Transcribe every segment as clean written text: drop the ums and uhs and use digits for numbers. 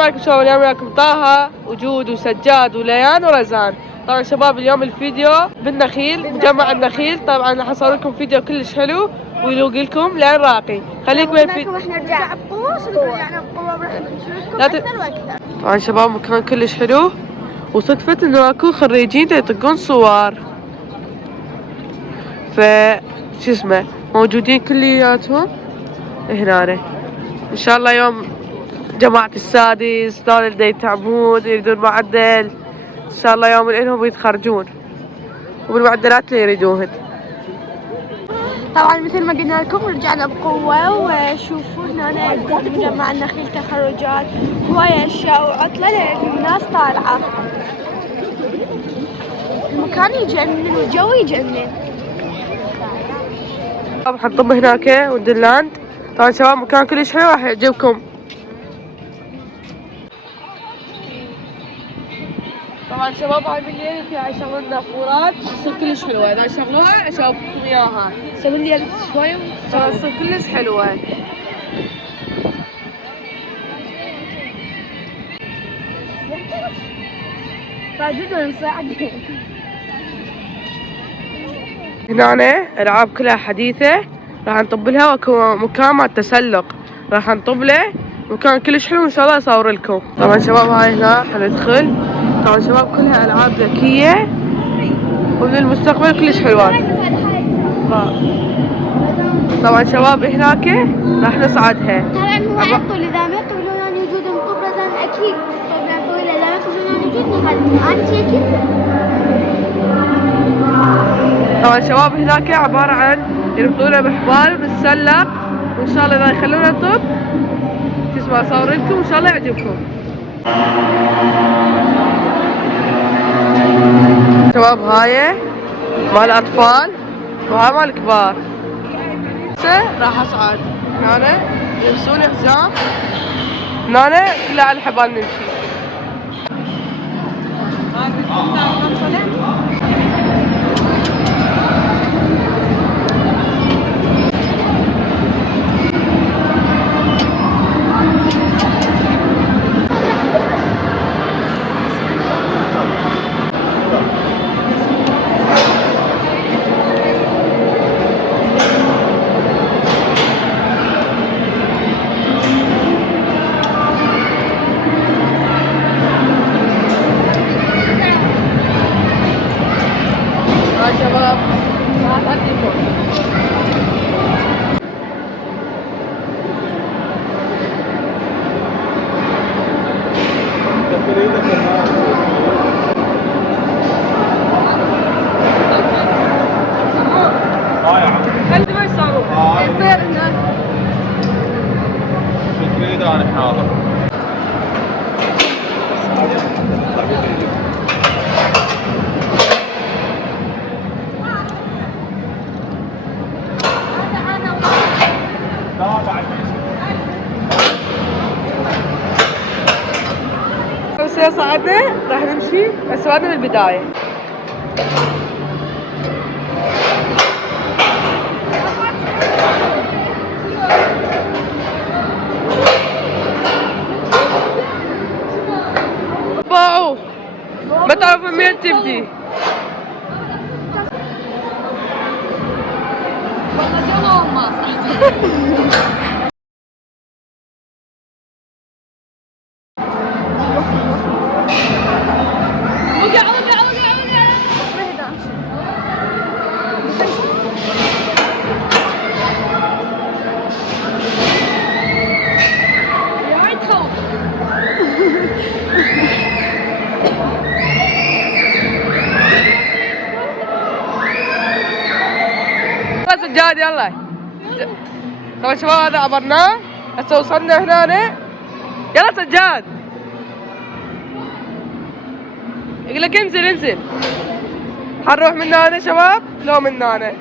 السلام عليكم شباب. اليوم وياكم طه وجود وسجاد وليان ورزان. طبعا شباب اليوم الفيديو بالنخيل، مجمع النخيل. طبعا راح اصور لكم فيديو كلش حلو ويلوق لكم لين راقي. خليكم الفيديو. احنا رجعنا بقوة وراح نشوفكم اكثر واكثر. طبعا شباب مكان كلش حلو، وصدفة انه اكو خريجين يطقون صور، ف شو اسمه موجودين كلياتهم هنا. ان شاء الله يوم جماعة السادس دول اللي يتعبون يريدون معدل، ان شاء الله يوم الانهم يتخرجون وبالمعدلات اللي يريدوهن. طبعا مثل ما قلنا لكم رجعنا بقوة، وشوفوا هنا مجمع النخيل تخرجات هواية اشياء وعطلة لان الناس طالعة. المكان يجنن والجو يجنن. طبعا حنطب هناك ودلاند. طبعا شباب مكان كلش حلو راح يعجبكم. طبعا شباب هاي بالليل فيها يشغلون نافورات تصير كلش حلوة، اذا شغلوها اشوفكم اياها. سوي لي شوي تصير كلش حلوة. فاجدوا نساعدهم. هنا العاب كلها حديثة راح نطب لها، واكو مكان مال تسلق راح نطب له، مكان كلش حلو ان شاء الله اصور لكم. طبعا شباب هاي هنا حندخل. طبعا شباب كلها العاب ذكية ومن المستقبل كلش حلوات. طبعا شباب هناك راح نصعدها. طبعا هو عطل اذا ما يقبلون ان يوجد نطب رزان اكيد. طبعا هو اذا ما يقبلون ان يوجد نصعد انا شيء اكيد. طبعا شباب هناك عبارة عن يربطونا بحبال ونتسلق، وان شاء الله اذا يخلونا نطب شو اسمه اصور لكم وان شاء الله يعجبكم. شباب هاي مال اطفال وهاي مال كبار. راح اصعد هنا يلبسوني حزام، هنا كلها على الحبال نمشي. شباب ما تعديكم. خلي ما يصاروا يصير هناك. شو تريد انا حاضر. بس صعدنا راح نمشي، بس صعدنا من البداية. باعوا ما تعرفوا من وين تبدي. والله جوهم ما صح. سجاد يلا. طبعا شباب هذا عبرناه، هسه وصلنا هنا. يلا سجاد يقول لك انزل انزل. حنروح من هنا شباب لو من هنا.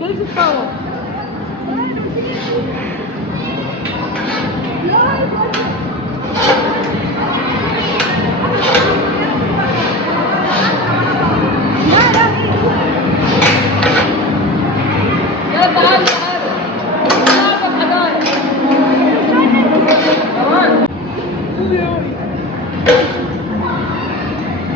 كلش تخوف.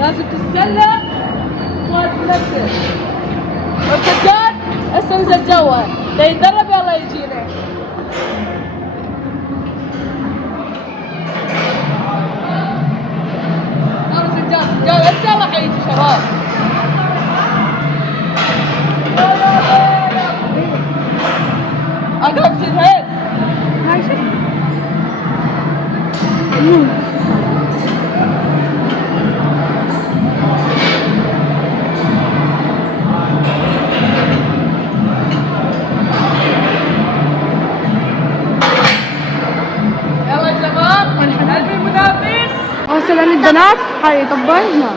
لازم تتسلى توازن نفسك. والسجاد هسه نزل جوا يتدرب يلا يجينا. يلا سجاد هسه راح يجي شباب. اقرب سجاد. ماشي. وصل البنات هاي طبال هنا.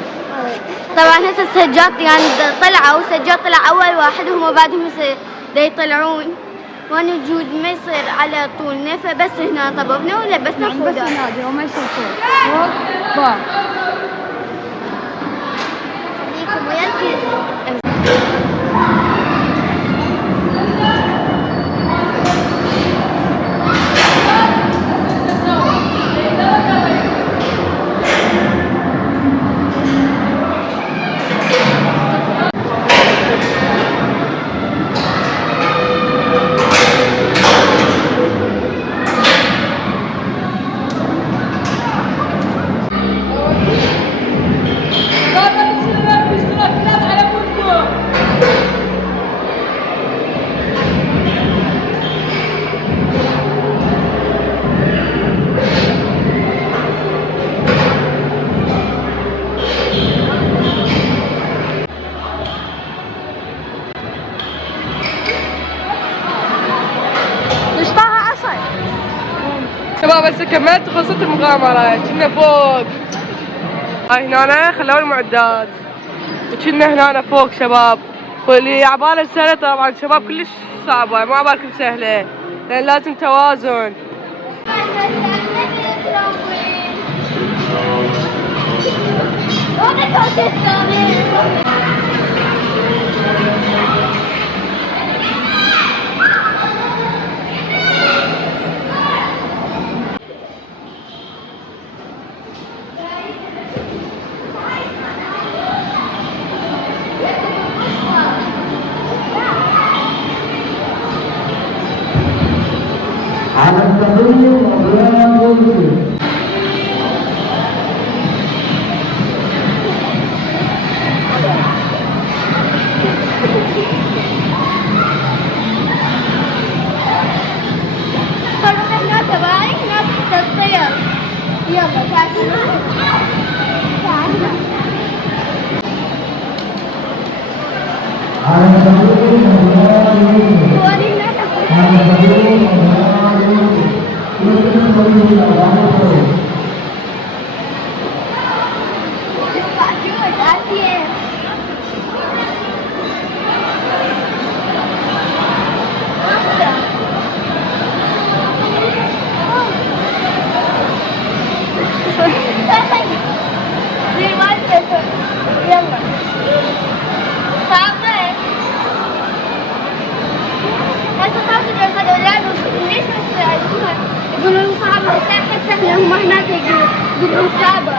طبعا هسه السجاد يعني طلعوا، سجاد طلع اول واحد وهم بعدهم هسه يطلعون، وانا وجود ما يصير على طولنا، فبس هنا طببنا ولبسنا خوذة. بس هنا وما يصير فوق فوق. خليكم وياك. شباب هسه كملت وخلصت المغامرة. كنا فوق هاي هنا خلوا المعدات وكنا هنا فوق شباب. واللي عباله سهلة طبعا شباب كلش صعبة، ما عبالكم سهلة لأن لازم توازن. على التقرير وضياء يوسف. يلا تعالوا على التقرير وضياء يوسف. على التقرير وضياء يوسف. يوسف الطويل الأواني. يلا صعبة. هسه خلاص الأولاد ليش بس يقولون صعبة؟ حتى سهلة، هم هناك يقولون صعبة.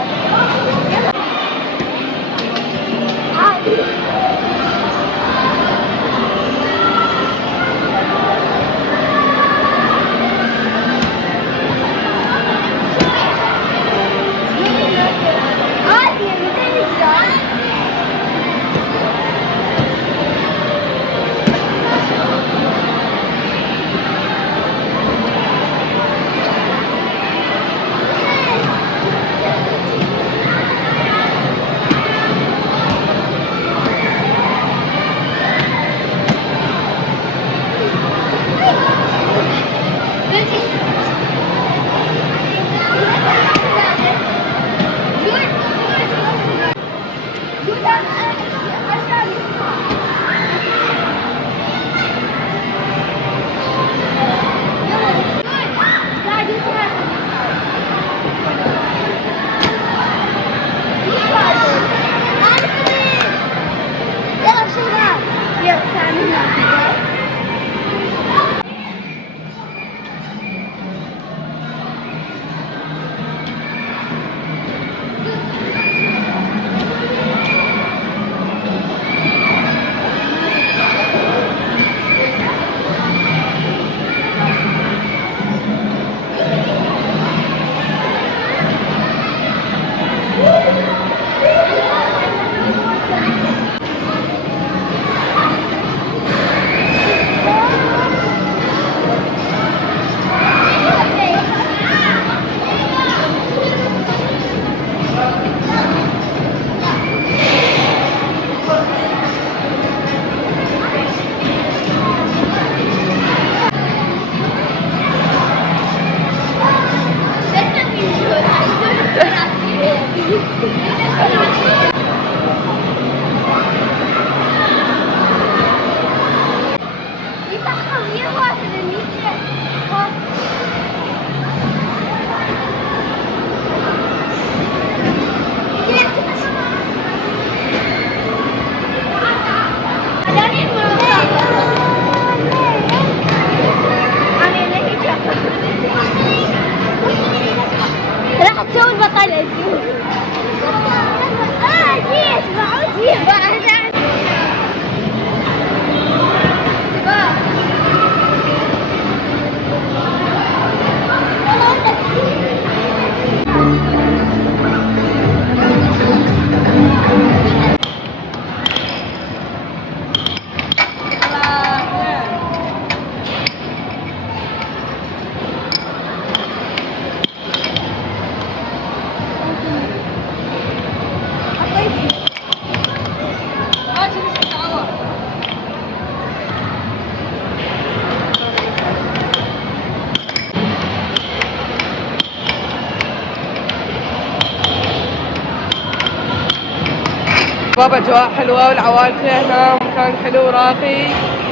شباب اجواء حلوه والعوائل كلها هنا، مكان حلو وراقي.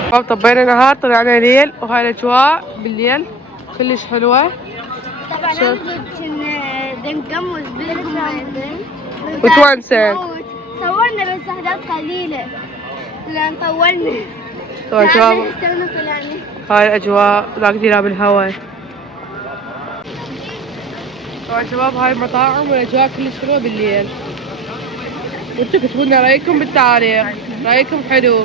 شباب طبينا نهار طلعنا ليل، وهاي الاجواء بالليل كلش حلوه. طبعا انا كنا بنقمص بالهم وتونسن صورنا بس احداث قليله لان طولنا. طبعا شباب طلعنا. هاي الاجواء راقدين بالهواء. طبعا شباب هاي المطاعم والاجواء كلش حلوه بالليل. وانتم كتبوا لنا رايكم بالتعليق، رايكم حلو.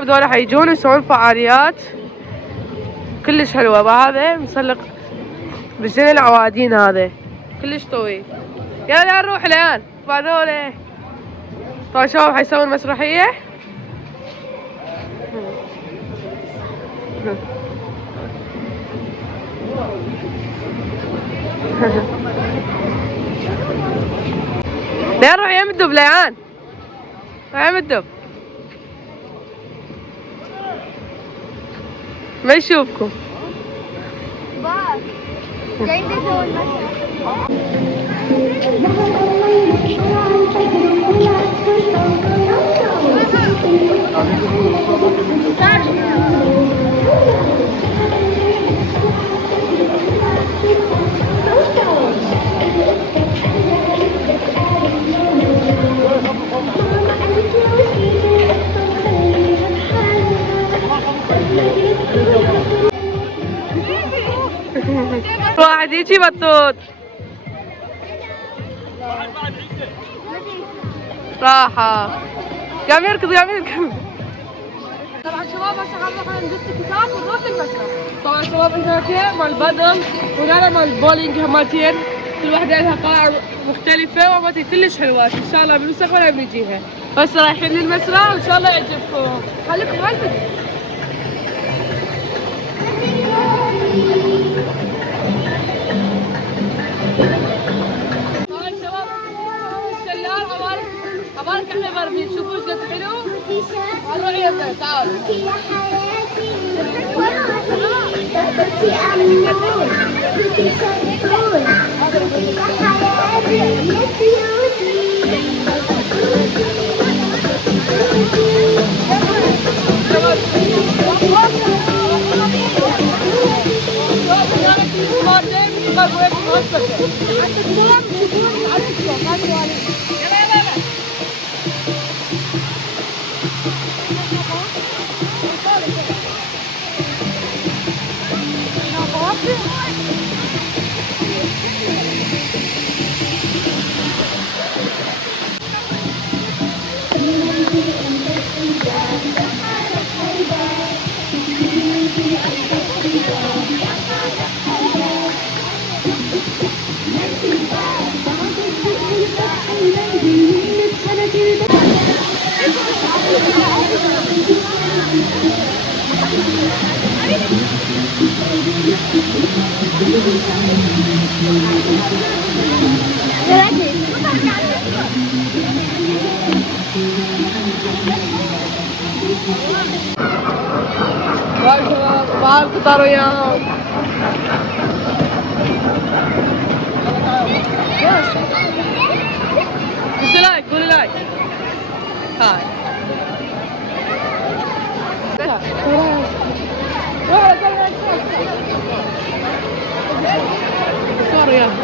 هذول حيجون يسوون فعاليات كلش حلوه. بهذا مسلق بجنين العوادين، هذا كلش طويل. يلا لا نروح الان بهذول. طبعا شباب حيسوون مسرحيه. لا نروح يم الدب ليان، يم الدب ما يشوفكم. جايين نسوي المسرح. واحد يجي بطوط راحة قام يركض قام يركض. طبعا شباب هسه احنا ندس الكتاب ونروح للمسرح. طبعا شباب هناك مال بدل وهنا مال البولينج همتين، كل واحدة لها قاع مختلفة وهمتين كلش حلوات. ان شاء الله بالمستقبل بنجيها. بس رايحين للمسرح وان شاء الله يعجبكم. خليكم هاي عبالك احنا برمين. شوفوا ايش قد حلو. نروح يلا تعالوا. يا حياتي بنتي امور بنتي شرفون يا حياتي يا سيوتي. بعد الفطار وياهم. قولي لايك قولي لايك. هاي صار وياهم.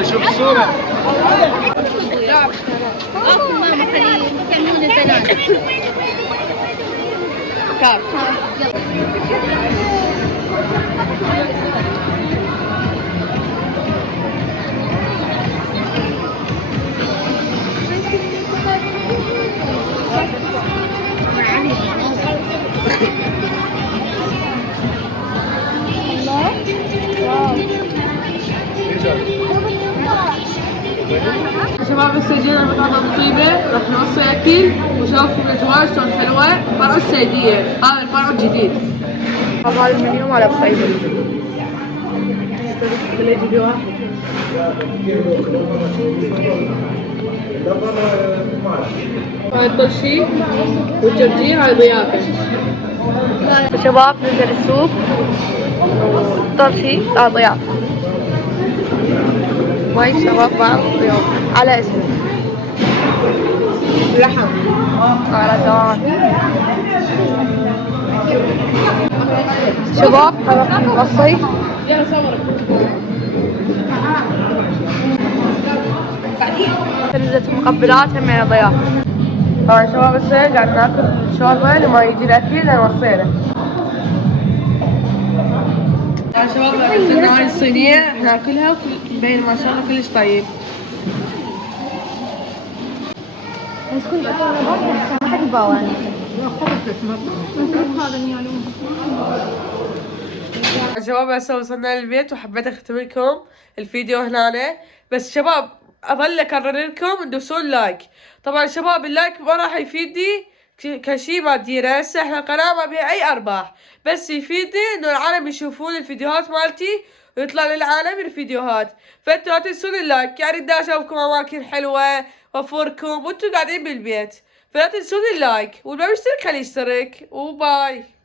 نشوف الصورة. ماما خليه يكملون البنات. كاف الله واو. شباب هسه جينا مطعم ابو طيبه، راح نوصي اكل وشوفكم الاجواء شلون حلوه. فرع السيديه، هذا الفرع الجديد. هذا المنيو مال ابو طيبه. هاي الطرشي والجرجير، هاي ضيافه. شباب نزل السوق والطرشي لا ضيافه. وهاي شباب بعض اليوم على اسمه لحم على دوام. شباب هذا قصي نزلت مقبلات هم على ضيافه. طبعا شباب هسه قاعد ناكل شوربه لما يجي الاكل لان وصينا. طبعا شباب غسلنا هاي الصينيه ناكلها ومبين ما شاء الله كلش طيب. شباب هسه وصلنا للبيت وحبيت اختم لكم الفيديو هنا. بس شباب اظل اكرر لكم تدوسون لايك. طبعا شباب اللايك ما راح يفيدني كشي مادي، هسه احنا القناة ما بيها اي ارباح، بس يفيدني انه العالم يشوفون الفيديوهات مالتي ويطلع للعالم الفيديوهات. فانتوا لا تنسون اللايك، يعني دا اشوفكم اماكن حلوة وافوركم وانتوا قاعدين بالبيت، فلا تنسون اللايك واللي ما يشترك خليه يشترك. وباي.